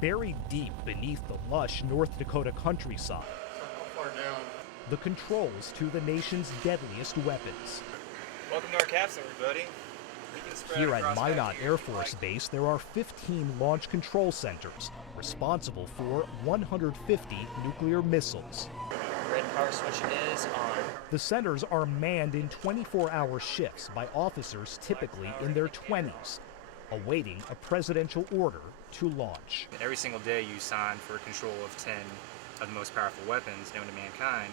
Buried deep beneath the lush North Dakota countryside, the controls to the nation's deadliest weapons. Welcome to our capsule, everybody. Here at Minot Air Force Base, there are 15 launch control centers responsible for 150 nuclear missiles. Red power switch is on. The centers are manned in 24-hour shifts by officers typically in their 20s, awaiting a presidential order to launch. Every single day you sign for control of 10 of the most powerful weapons known to mankind,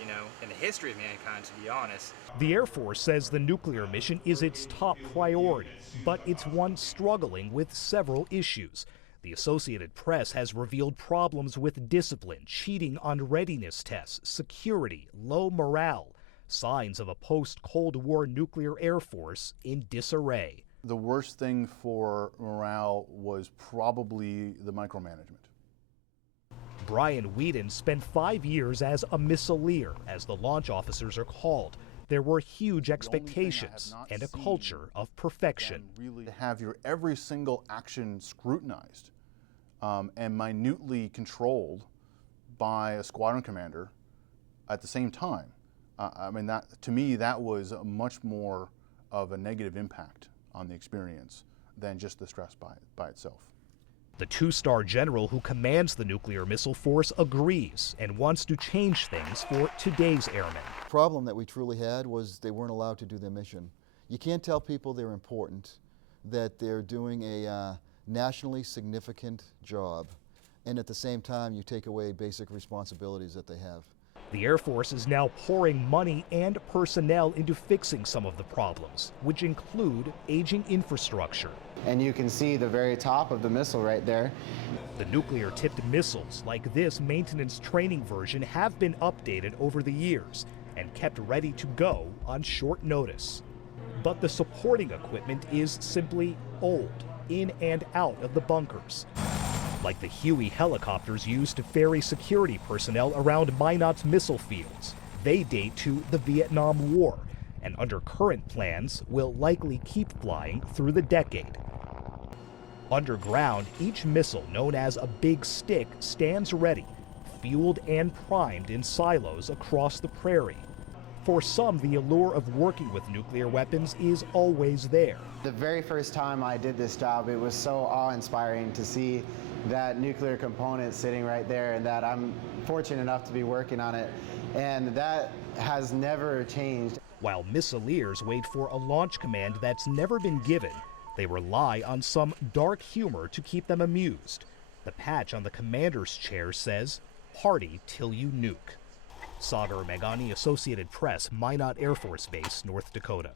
you know, in the history of mankind, to be honest. The Air Force says the nuclear mission is its top priority, but it's one struggling with several issues. The Associated Press has revealed problems with discipline, cheating on readiness tests, security, low morale, signs of a post-Cold War nuclear Air Force in disarray. The worst thing for morale was probably the micromanagement. Brian WEEDEN spent 5 years as a missileer, as the launch officers are called. There were huge expectations and a culture of perfection. Really have your every single action scrutinized and minutely controlled by a squadron commander at the same time. I mean, that, to me, that was a much more of a negative impact on the experience than just the stress by itself. The two-star general who commands the nuclear missile force agrees and wants to change things for today's airmen. The problem that we truly had was they weren't allowed to do their mission. You can't tell people they're important, that they're doing a nationally significant job, and at the same time you take away basic responsibilities that they have. The Air Force is now pouring money and personnel into fixing some of the problems, which include aging infrastructure. And you can see the very top of the missile right there. The nuclear-tipped missiles, like this maintenance training version, have been updated over the years and kept ready to go on short notice. But the supporting equipment is simply old, in and out of the bunkers. Like the Huey helicopters used to ferry security personnel around Minot's missile fields. They date to the Vietnam War, and under current plans will likely keep flying through the decade. Underground, each missile, known as a big stick, stands ready, fueled and primed in silos across the prairie. For some, the allure of working with nuclear weapons is always there. The very first time I did this job, it was so awe-inspiring to see that nuclear component sitting right there, and that I'm fortunate enough to be working on it, and that has never changed. While missileers wait for a launch command that's never been given, they rely on some dark humor to keep them amused. The patch on the commander's chair says, "Party till you nuke." Sagar Meghani, Associated Press, Minot Air Force Base, North Dakota.